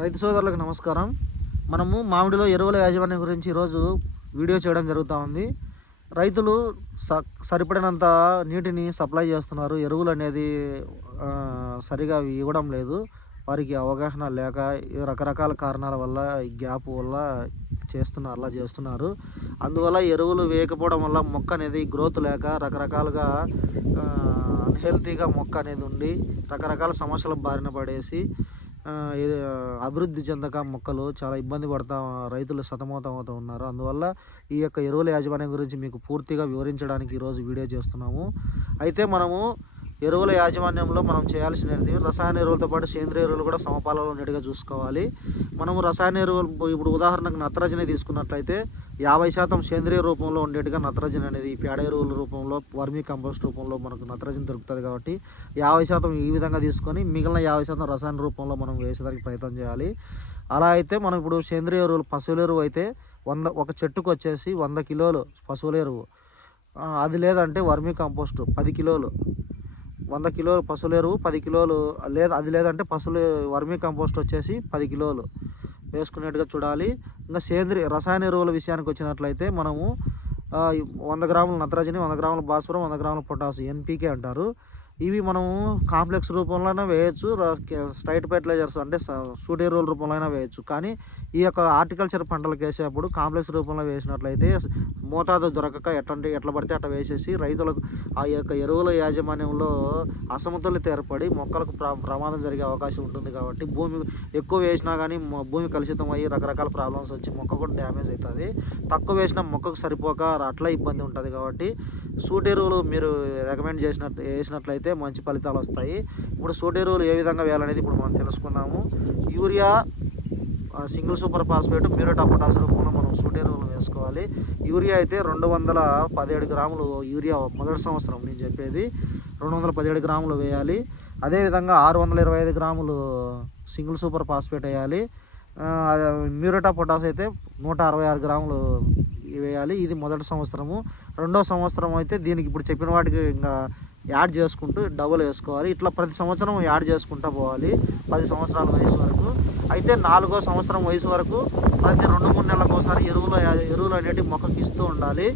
రైతు సోదరులకు నమస్కారం. మనము మామిడిలో ఎరువుల యాజమాన్యం గురించి ఈరోజు వీడియో చేయడం జరుగుతూ ఉంది. రైతులు స సరిపడినంత నీటిని సప్లై చేస్తున్నారు. ఎరువులు అనేది సరిగా ఇవ్వడం లేదు. వారికి అవగాహన లేక రకరకాల కారణాల వల్ల ఈ గ్యాప్ వల్ల చేస్తున్నారు అలా చేస్తున్నారు. అందువల్ల ఎరువులు వేయకపోవడం వల్ల మొక్క అనేది గ్రోత్ లేక రకరకాలుగా అన్హెల్తీగా మొక్క అనేది ఉండి రకరకాల సమస్యల బారిన పడేసి అభివృద్ధి చెందక మొక్కలు చాలా ఇబ్బంది పడతా రైతులు సతమతమవుతూ ఉన్నారు. అందువల్ల ఈ యొక్క ఎరువుల యాజమాన్యం గురించి మీకు పూర్తిగా వివరించడానికి ఈరోజు వీడియో చేస్తున్నాము. అయితే మనము ఎరువుల యాజమాన్యంలో మనం చేయాల్సినది రసాయన ఎరువులతో పాటు సేంద్రియ ఎరువులు కూడా సమపాలలో ఉండేట్టుగా చూసుకోవాలి. మనము రసాయన ఎరువులు ఇప్పుడు ఉదాహరణకు నత్రజని తీసుకున్నట్లయితే యాభై శాతం సేంద్రియ రూపంలో ఉండేట్టుగా నత్రజని అనేది పేడ ఎరువుల రూపంలో వర్మీ కంపోస్ట్ రూపంలో మనకు నత్రజని దొరుకుతుంది కాబట్టి యాభై శాతం ఈ విధంగా తీసుకొని మిగిలిన యాభై శాతం రసాయన రూపంలో మనం వేసేదానికి ప్రయత్నం చేయాలి. అలా అయితే మనం ఇప్పుడు సేంద్రియ ఎరువులు పశువుల ఎరువు అయితే వంద ఒక చెట్టుకు వచ్చేసి వంద కిలోలు పశువుల ఎరువు. అది లేదంటే వర్మీ కంపోస్ట్ పది కిలోలు. వంద కిలోలు పశువుల ఎరువు పది కిలోలు లేదు అది లేదంటే పశువులు వర్మీ కంపోస్ట్ వచ్చేసి పది కిలోలు వేసుకునేట్టుగా చూడాలి. ఇంకా సేంద్రియ రసాయన ఎరువుల విషయానికి వచ్చినట్లయితే మనము వంద గ్రాముల నత్రజని వంద గ్రాముల భాస్వరం వంద గ్రాముల పొటాసు ఎన్పీకే అంటారు. ఇవి మనము కాంప్లెక్స్ రూపంలోనే వేయచ్చు స్ట్రైట్ ఫెర్టిలైజర్స్ అంటే సూట్ రూపంలో అయినా వేయచ్చు. కానీ ఈ యొక్క హార్టికల్చర్ పంటలకు వేసేటప్పుడు కాంప్లెక్స్ రూపంలో వేసినట్లయితే మోతాదు దొరకక ఎట్లాంటి ఎట్లా పడితే అట్లా వేసేసి రైతులకు ఆ యొక్క ఎరువుల యాజమాన్యంలో అసమతుల్యత ఏర్పడి మొక్కలకు ప్ర ప్రమాదం జరిగే అవకాశం ఉంటుంది కాబట్టి భూమి ఎక్కువ వేసినా కానీ భూమి కలుషితం అయ్యి రకరకాల ప్రాబ్లమ్స్ వచ్చి మొక్క కూడా డ్యామేజ్ అవుతుంది తక్కువ వేసినా మొక్కకు సరిపోక అట్లా ఇబ్బంది ఉంటుంది కాబట్టి సూట్ ఎరువులు మీరు రికమెండ్ చేసినట్టు వేసినట్లయితే మంచి ఫలితాలు వస్తాయి. ఇప్పుడు సూట్ ఎరువులు ఏ విధంగా వేయాలనేది ఇప్పుడు మనం తెలుసుకున్నాము urea single super phosphate muriate potash రూపంలో మనం సూట్ ఎరువులు వేసుకోవాలి. యూరియా అయితే రెండు వందల పదిహేడు గ్రాములు యూరియా మొదటి సంవత్సరం నేను చెప్పేది. రెండు వందల పదిహేడు గ్రాములు వేయాలి. అదేవిధంగా ఆరు వందల ఇరవై ఐదు గ్రాములు సింగిల్ సూపర్ ఫాస్ఫేట్ వేయాలి. మ్యూరేటా పొటాస్ అయితే నూట అరవై ఆరు గ్రాములు వేయాలి. ఇది మొదటి సంవత్సరము. రెండో సంవత్సరం అయితే దీనికి ఇప్పుడు చెప్పిన వాటికి ఇంకా యాడ్ చేసుకుంటూ డబుల్ వేసుకోవాలి. ఇట్లా ప్రతి సంవత్సరం యాడ్ చేసుకుంటూ పోవాలి. పది సంవత్సరాల వయసు వరకు. అయితే నాలుగో సంవత్సరం వయసు వరకు ప్రతి రెండు మూడు నెలలకు ఒకసారి ఎరువులు ఎరువులు అనేటివి మొక్కకి ఇస్తూ ఉండాలి.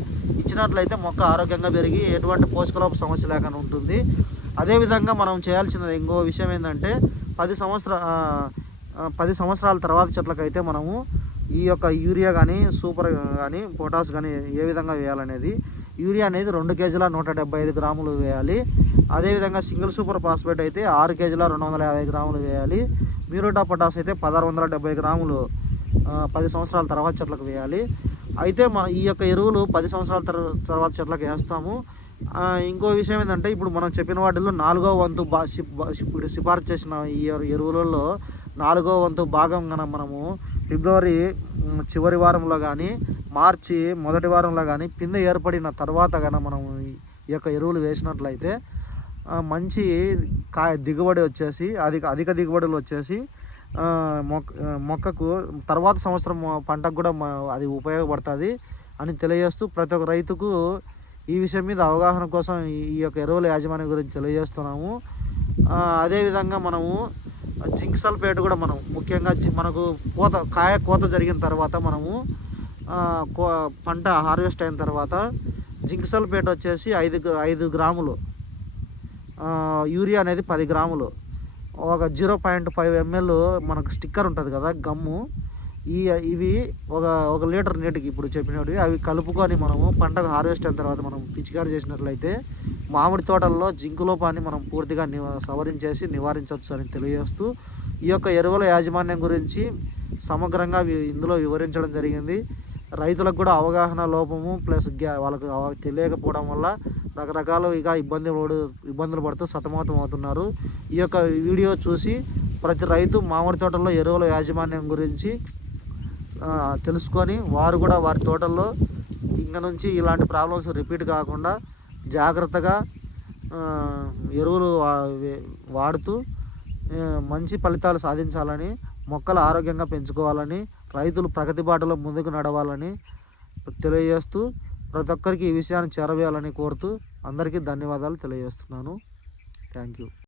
ఇచ్చినట్లయితే మొక్క ఆరోగ్యంగా పెరిగి ఎటువంటి పోషకలోప సమస్య లేకుండా ఉంటుంది. అదేవిధంగా మనం చేయాల్సిన ఇంకో విషయం ఏంటంటే పది సంవత్సర పది సంవత్సరాల తర్వాత చెట్లకైతే మనము ఈ యొక్క యూరియా కానీ సూపర్ కానీ పొటాస్ కానీ ఏ విధంగా వేయాలనేది యూరియా అనేది రెండు కేజీల నూట డెబ్బై ఐదు గ్రాములు వేయాలి. అదేవిధంగా సింగిల్ సూపర్ ఫాస్ఫేట్ అయితే ఆరు కేజీల రెండు వందల యాభై గ్రాములు వేయాలి. మ్యూరోటా పొటాస్ అయితే పదహారు వందల డెబ్బై గ్రాములు పది సంవత్సరాల తర్వాత చెట్లకు వేయాలి. అయితే మన ఈ యొక్క ఎరువులు పది సంవత్సరాల తర్వాత చెట్లకు వేస్తాము. ఇంకో విషయం ఏంటంటే ఇప్పుడు మనం చెప్పిన వాటిల్లో నాలుగో వంతు బా సిప్- ఇప్పుడు సిఫార్సు చేసిన ఈ ఎరువులలో నాలుగో వంతు భాగం కనుక మనము ఫిబ్రవరి చివరి వారంలో కానీ మార్చి మొదటి వారంలో కానీ పిందె ఏర్పడిన తర్వాత కన మనం ఈ- యొక్క ఎరువులు వేసినట్లయితే మంచి కాయ దిగుబడి వచ్చేసి అధిక అధిక దిగుబడులు వచ్చేసి మొక్క మొక్కకు తర్వాత సంవత్సరం పంటకు కూడా అది ఉపయోగపడుతుంది అని తెలియజేస్తూ ప్రతి ఒక్క రైతుకు ఈ విషయం మీద అవగాహన కోసం ఈ యొక్క ఎరువుల యాజమాన్యం గురించి తెలియజేస్తున్నాము. అదేవిధంగా మనము జింక్ సల్ఫేట్ కూడా మనం ముఖ్యంగా మనకు కోత కాయ కోత జరిగిన తర్వాత మనము కో పంట హార్వెస్ట్ అయిన తర్వాత జింక్ సల్ఫేట్ వచ్చేసి ఐదు ఐదు గ్రాములు. యూరియా అనేది పది గ్రాములు. ఒక జీరో పాయింట్ ఫైవ్ ఎంఎల్ మనకు స్టిక్కర్ ఉంటుంది కదా గమ్ము. ఈ ఇవి ఒక ఒక లీటర్ నీటికి ఇప్పుడు చెప్పినవి. అవి కలుపుకొని మనము పంటకు హార్వెస్ట్ అయిన తర్వాత మనం పిచికారి చేసినట్లయితే మామిడి తోటల్లో జింకు లోపాన్ని మనం పూర్తిగా నివ సవరించేసి నివారించవచ్చు అని తెలియజేస్తూ ఈ యొక్క ఎరువుల యాజమాన్యం గురించి సమగ్రంగా ఇందులో వివరించడం జరిగింది. రైతులకు కూడా అవగాహన లోపము ప్లస్ గ్యా వాళ్ళకు తెలియకపోవడం వల్ల రకరకాలుగా ఇబ్బంది పడు ఇబ్బందులు పడుతూ సతమతం అవుతున్నారు. ఈ యొక్క వీడియో చూసి ప్రతి రైతు మామిడి తోటల్లో ఎరువుల యాజమాన్యం గురించి తెలుసుకొని వారు కూడా వారి తోటల్లో ఇంక నుంచి ఇలాంటి ప్రాబ్లమ్స్ రిపీట్ కాకుండా జాగ్రత్తగా ఎరువులు వాడుతూ మంచి ఫలితాలు సాధించాలని మొక్కలు ఆరోగ్యంగా పెంచుకోవాలని రైతులు ప్రగతి బాటలో ముందుకు నడవాలని తెలియజేస్తూ ప్రతి ఒక్కరికి ఈ విషయాన్ని చేరవేయాలని కోరుతూ అందరికీ ధన్యవాదాలు తెలియజేస్తున్నాను. Thank you.